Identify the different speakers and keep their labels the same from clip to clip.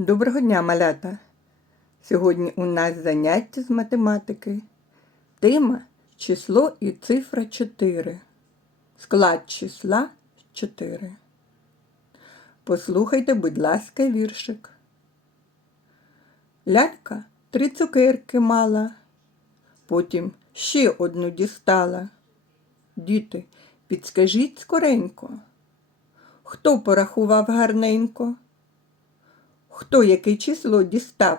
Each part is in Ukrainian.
Speaker 1: Доброго дня, малята! Сьогодні у нас заняття з математики. Тема число і цифра 4. Склад числа 4. Послухайте, будь ласка, віршик. Лялька три цукерки мала, потім ще одну дістала. Діти, підскажіть скоренько. Хто порахував гарненько? Хто яке число дістав?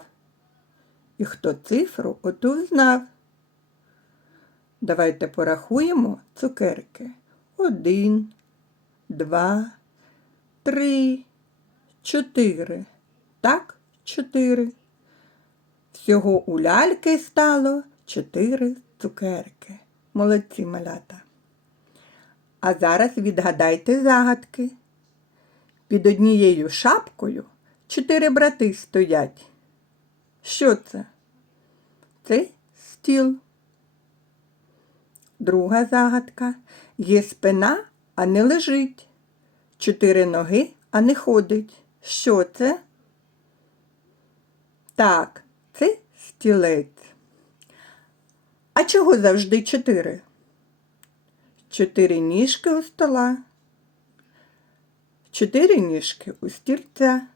Speaker 1: І хто цифру оту знав? Давайте порахуємо цукерки. Один, два, три, чотири. Так, чотири. Всього у ляльки стало чотири цукерки. Молодці малята. А зараз відгадайте загадки. Під однією шапкою чотири брати стоять. Що це? Це стіл. Друга загадка. Є спина, а не лежить. Чотири ноги, а не ходить. Що це? Так, це стілець. А чого завжди чотири? Чотири ніжки у стола. Чотири ніжки у стільця.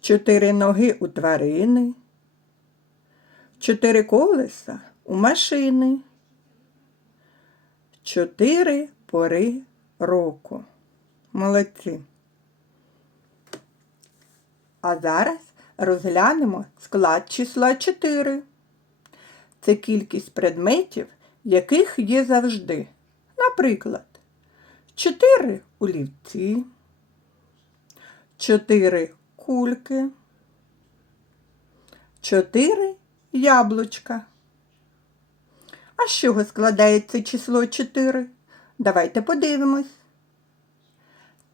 Speaker 1: Чотири ноги у тварини. Чотири колеса у машини. Чотири пори року. Молодці. А зараз розглянемо склад числа 4. Це кількість предметів, яких є завжди. Наприклад, 4 олівці, 4 кульки, 4 яблучка. А з чого складається число 4? Давайте подивимось.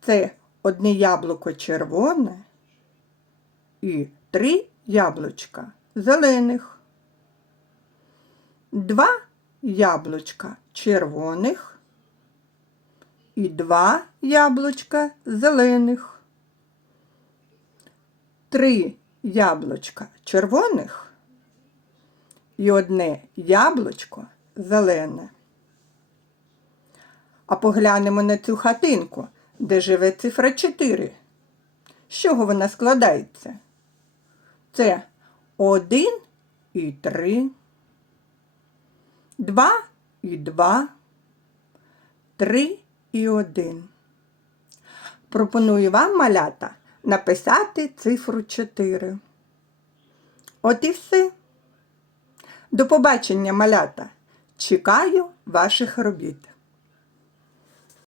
Speaker 1: Це одне яблуко червоне і три яблучка зелених. Два яблучка червоних і два яблучка зелених. Три яблучка червоних і одне яблучко зелене. А поглянемо на цю хатинку, де живе цифра 4. З чого вона складається? Це один і три, два і два, три і один. Пропоную вам, малята, написати цифру 4. От і все. До побачення, малята. Чекаю ваших робіт.